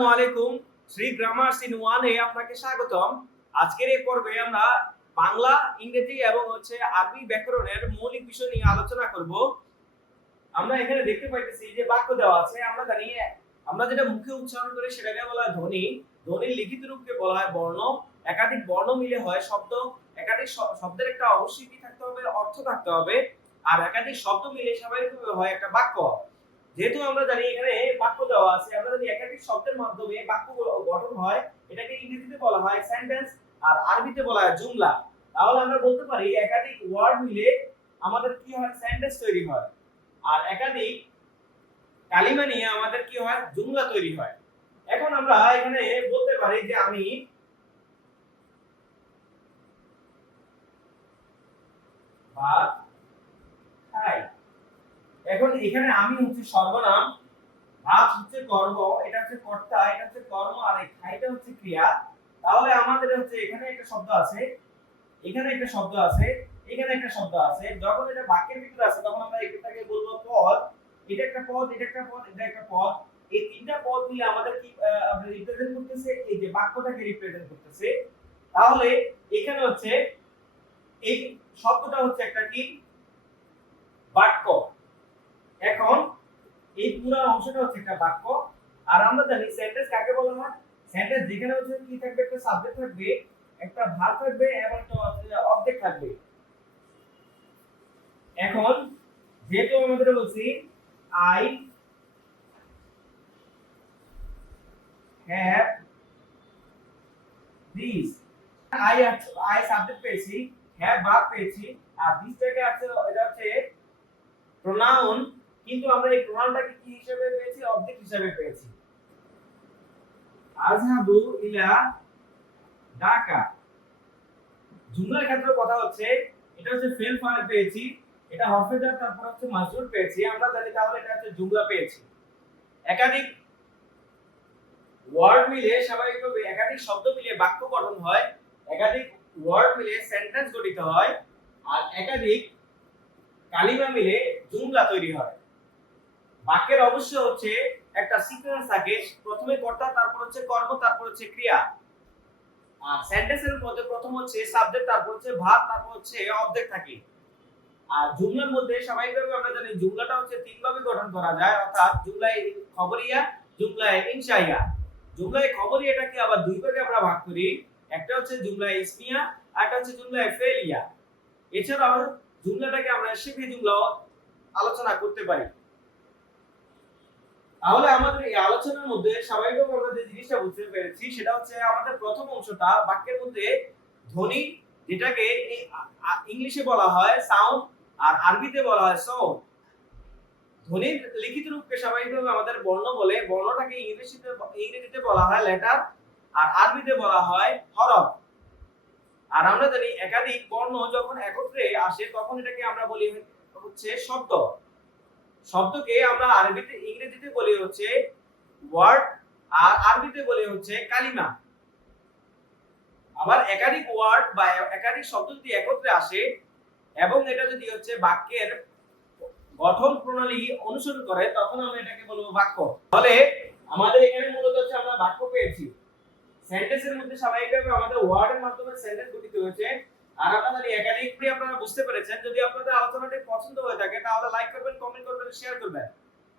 আসসালামু আলাইকুম। Shri grammars in ওয়ানে আপনাকে স্বাগতম। আজকের এই পর্বে আমরা বাংলা, ইংরেজি এবং আরবি ব্যাকরণের মৌলিক বিষয় নিয়ে আলোচনা করব। আমরা এখানে দেখতে পাইতেছি যে বাক্য দেওয়া আছে। আমরা জানি আমরা যেটা মুখে উচ্চারণ করি সেটাকে বলা হয় ধ্বনি। ধ্বনির লিখিত রূপকে বলা হয় বর্ণ। একাধিক বর্ণ মিলে হয় শব্দ। একাধিক শব্দের একটা অবশ্যই কি থাকতে হবে, অর্থ থাকতে হবে। আর একাধিক শব্দ মিলে স্বাভাবিকভাবে হয় একটা বাক্য। যেহেতু আমরা জানি এখানে বাক্য দেওয়া আছে, আমরা যদি একাধিক শব্দের মাধ্যমে বাক্য গঠন হয়, এটাকে ইংরেজিতে বলা হয় সেন্টেন্স আর আরবিতে বলা হয় জুমলা। তাহলে আমরা বলতে পারি একাধিক ওয়ার্ড মিলে আমাদের কি হয়, সেন্টেন্স তৈরি হয়। আর একাধিক কালিমা নিয়ে আমাদের কি হয়, জুমলা তৈরি হয়। এখন আমরা এখানে বলতে পারি যে আমি ভাত খাই। এখন এখানে আমি হচ্ছে সর্বনাম, ভাত হচ্ছে কর্ম, এটা হচ্ছে কর্তা, এটা হচ্ছে কর্ম, আর এই খাইটা হচ্ছে ক্রিয়া। তাহলে আমাদের হচ্ছে এখানে একটা শব্দ আছে, এখানে একটা শব্দ আছে, এখানে একটা শব্দ আছে। যখন এটা বাক্যের ভিতরে আছে তখন আমরা এটাকে বলবো পদ। এটা একটা পদ, এটা একটা পদ, এটা একটা পদ। এই তিনটা পদ মিলে আমাদের কি রিপ্রেজেন্ট করতেছে, এই যে বাক্যটাকে রিপ্রেজেন্ট করতেছে। তাহলে এখানে হচ্ছে এই শব্দটা হচ্ছে একটা কি, বাক্য। এখন এই পুরো অংশটা হচ্ছে একটা বাক্য। আর আমরা জানি সেন্টেন্স কাকে বলা হয়, সেন্টেন্স যেখানে হচ্ছে কি থাকবে, একটা সাবজেক্ট থাকবে, একটা ভার্ব থাকবে এবং একটা অবজেক্ট থাকবে। এখন যেহেতু আমাদের বলছি I have this, I subject পেয়েছি, হ্যাভ ভার্ব পেয়েছি, আর দিসটাকে আছে, এটা হচ্ছে প্রোনাউন। কিন্তু আমরা এই প্রোনাউনটাকে কি হিসেবে পেয়েছি, অবজেক্ট হিসেবে পেয়েছি। আযহাবু ইলা ঢাকা। জুমলার ক্ষেত্রে কথা হচ্ছে, এটা হচ্ছে ফেল ফাইল পেয়েছি, এটা হরফে জার, তারপর হচ্ছে মাজরুর পেয়েছি। আমরা জানি তাহলে এটা হচ্ছে জুমলা পেয়েছি। একাধিক ওয়ার্ড মিলে স্বাভাবিকভাবে একাধিক শব্দ মিলে বাক্য গঠন হয়, একাধিক ওয়ার্ড মিলে সেন্টেন্স গঠিত হয়, আর একাধিক কালিমা মিলে জুমলা তৈরি হয়। বাক্যের অবশ্য হচ্ছে একটা সিকোয়েন্স থাকে, প্রথমে কর্তা, তারপর হচ্ছে কর্ম, তারপর হচ্ছে ক্রিয়া। আর সেন্টেন্সের মধ্যে প্রথম হচ্ছে সাবজেক্ট, তারপর হচ্ছে ভার্ব, তারপর হচ্ছে অবজেক্ট থাকে। আর জুমলার মধ্যে স্বাভাবিকভাবে আমরা জানি জুমলাটা হচ্ছে তিন ভাবে গঠন করা যায়, অর্থাৎ জুমলায়ে খবরিয়া, জুমলায়ে ইনশাইয়া। জুমলায়ে খবরিয়াটাকে আবার দুই ভাগে আমরা ভাগ করি, একটা হচ্ছে জুমলায়ে ইসমিয়া আর একটা হচ্ছে জুমলায়ে ফেলিয়া। এছাড়াও জুমলাটাকে আমরা শিফি জুমলাও আলোচনা করতে পারি। তাহলে আমাদের এই আলোচনার মধ্যে স্বাভাবিকভাবে আমরা যে জিনিসটা বুঝতে পেরেছি সেটা হচ্ছে আমাদের প্রথম অংশটা বাক্যের মধ্যে ধ্বনি, যেটাকে ইংলিশে বলা হয় সাউন্ড আর আরবিতে বলা হয় সাউন্ড। ধ্বনির লিখিত রূপকে স্বাভাবিকভাবে আমাদের বর্ণ বলে, বর্ণটাকে ইংরেজিতে বলা হয় লেটার আর আরবিতে বলা হয় হরফ। আর আমরা জানি একাধিক বর্ণ যখন একত্রে আসে তখন এটাকে আমরা বলি হচ্ছে শব্দ। শব্দকে আমরা আরবিতে ইংরেজিতে বলি হচ্ছে ওয়ার্ড আর আরবিতে বলি হচ্ছে কালিমা। আবার একাধিক ওয়ার্ড বা একাধিক শব্দ যদি একত্রে আসে এবং এটা যদি হচ্ছে বাক্যের গঠন প্রণালী অনুসরণ করে তখন আমরা এটাকে বলবো বাক্য। তাহলে আমাদের এখানে মূলত হচ্ছে আমরা বাক্য পেয়েছি। সেন্টেন্সের মধ্যে স্বাভাবিকভাবে আমাদের ওয়ার্ডের মাধ্যমে সেন্টেন্স গঠিত হয়েছে। আর আপনারা একাধিক আপনারা বুঝতে পেরেছেন। যদি আপনাদের আলোচনাটি পছন্দ হয়ে থাকে তাহলে লাইক করবেন, কমেন্ট করবেন, শেয়ার করবেন।